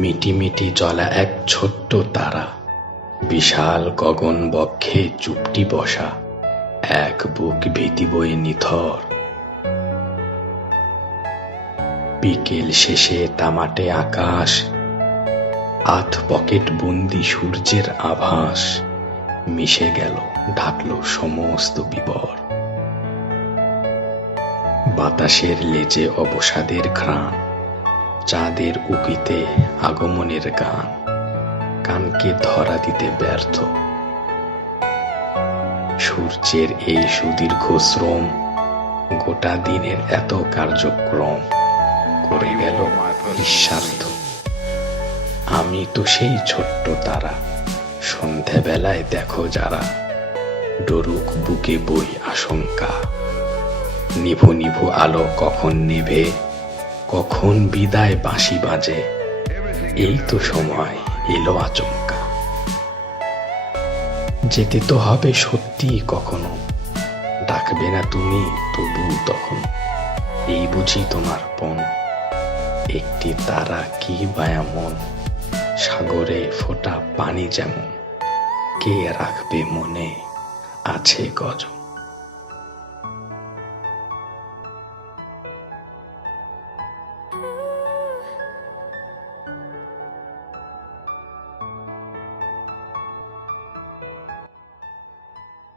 মিটি মিটি জ্বলা এক ছোট্ট তারা, বিশাল গগন বক্ষে চুপটি বসা, এক বুক ভীতি বয়ে নিথর। বিকেল শেষে তামাটে আকাশ, আধ পকেট বন্দি সূর্যের আভাস মিশে গেল, ঢাকলো সমস্ত বিবর। বাতাসের লেজে অবসাদের ঘ্রাণ, চাঁদের উকিতে আগমনের গান কানকে ধরা দিতে ব্যর্থ। সূর্যের এই সুদীর্ঘ শ্রম, গোটা দিনের এত কার্যক্রম করে গেল নিঃস্বার্থ। আমি তো সেই ছোট্ট তারা, সন্ধেবেলায় দেখো যারা, ডরুক বুকে বই আশঙ্কা। নিভু নিভু আলো কখন নেভে, কখন বিদায় বাঁশি বাজে, এই তো সময় এলো আচমকা। যেতে তো হবে সত্যি কখনো, ডাকবে না তুমি তবু তখন, এই বুঝি তোমার পণ। একটি তারা কি বা এমন, সাগরে ফোটা পানি যেমন, কে রাখবে মনে আছে গজব।